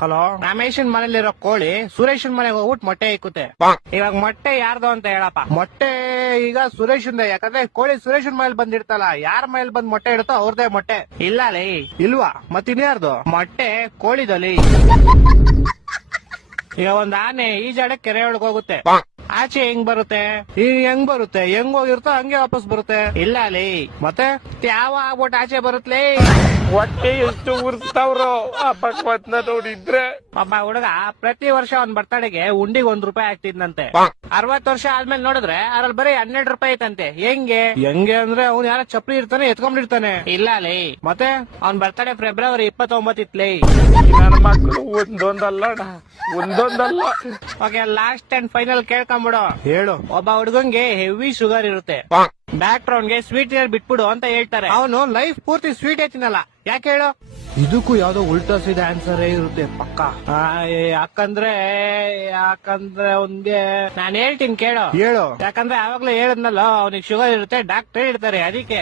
Hello, ರಮೇಶನ್ ಮನೇಲಿರೋ ಕೋಳಿ ಸುರೇಶನ್ ಮನೆಗೆ ಹೋಗ್ಬಿಟ್ಟು ಮೊಟ್ಟೆ ಇಕ್ಕುತ್ತೆ. ಇವಾಗ ಮೊಟ್ಟೆ ಯಾರ್ದು ಅಂತ ಹೇಳಪ್ಪ. ಮೊಟ್ಟೆ ಈಗ ಸುರೇಶನ್, ಯಾಕಂದ್ರೆ ಕೋಳಿ ಸುರೇಶನ್ ಮನೇಲಿ ಬಂದಿರ್ತಲ್ಲ, ಯಾರ ಮನೇಲಿ ಬಂದ್ ಮೊಟ್ಟೆ ಇಡುತ್ತೋ ಅವ್ರದೇ ಮೊಟ್ಟೆ. ಇಲ್ಲ ಲೇ, ಇಲ್ವಾ? ಮತ್ತಿನ್ಯಾರ್ದು ಮೊಟ್ಟೆ? ಕೋಳಿದಲ್ಲಿ. ಈಗ ಒಂದ್ ಆನೆ ಈಜಾಡಕ್ ಕೆರೆ ಒಳಗ್ ಹೋಗುತ್ತೆ, ಆಚೆ ಹೆಂಗ್ ಬರುತ್ತೆ? ಹೆಂಗ್ ಬರುತ್ತೆ? ಹೆಂಗ್ ಹೋಗಿರುತ್ತೋ ಹಂಗೆ ವಾಪಸ್ ಬರುತ್ತೆ. ಇಲ್ಲ ಲೇ, ಮತ್ತೆ ಯಾವ ಆಗ್ಬಿಟ್ಟು ಆಚೆ ಬರುತ್ತಲೇ? ಹೊಟ್ಟೆ ಎಷ್ಟು ಉರ್ಸ್ತಾವ್ರೋ ಆ ಭಗವತ್ನ ನೋಡಿದ್ರೆ. ಒಬ್ಬ ಹುಡುಗ ಪ್ರತಿ ವರ್ಷ ಅವ್ನ್ ಬರ್ತಡೆಗೆ ಉಂಡಿಗೆ ₹1 ಆಗ್ತಿದ್ನಂತೆ. 60 ವರ್ಷ ಆದ್ಮೇಲೆ ನೋಡಿದ್ರೆ ಅದ್ರಲ್ಲಿ ಬರೀ ₹12 ಐತಂತೆ. ಹೆಂಗೆ ಅಂದ್ರೆ ಅವ್ನ್ ಯಾರ ಚಪ್ಲಿ ಇರ್ತಾನೆ ಎತ್ಕೊಂಡಿರ್ತಾನೆ. ಇಲ್ಲ ಲೇ, ಮತ್ತೆ ಅವ್ನ್ ಬರ್ತಡೆ ಫೆಬ್ರವರಿ 29 ಇತ್ಲೇ. ನನ್ನ ಮಕ್ಕಳು ಒಂದೊಂದಲ್ಲ. ಓಕೆ, ಲಾಸ್ಟ್ ಅಂಡ್ ಫೈನಲ್ ಕೇಳ್ಕೊಂಬಿಡು. ಹೇಳು. ಒಬ್ಬ ಹುಡುಗಂಗೆ ಹೆವಿ ಶುಗರ್ ಇರುತ್ತೆ, ಡಾಕ್ಟರ್ ಅವ್ನ್ಗೆ ಸ್ವೀಟ್ ಬಿಟ್ಬಿಡು ಅಂತ ಹೇಳ್ತಾರೆ. ಅವನು ಲೈಫ್ ಪೂರ್ತಿ ಸ್ವೀಟ್ ತಿನ್ನಲ್ಲ. ಯಾಕೆ ಹೇಳು? ಇದಕ್ಕೂ ಯಾವ್ದೋ ಉಲ್ಟಾ ಸೀದಾ ಆನ್ಸರ್ ಇರುತ್ತೆ ಪಕ್ಕ. ಯಾಕಂದ್ರೆ ಅವ್ನ್ಗೆ ನಾನು ಹೇಳ್ತೀನಿ ಕೇಳು. ಯಾಕಂದ್ರೆ ಆವಾಗ್ಲೇ ಹೇಳದ್ನಲ್ಲ, ಅವ್ನಿಗೆ ಶುಗರ್ ಇರುತ್ತೆ, ಡಾಕ್ಟರ್ ಹೇಳ್ತಾರೆ ಅದಕ್ಕೆ.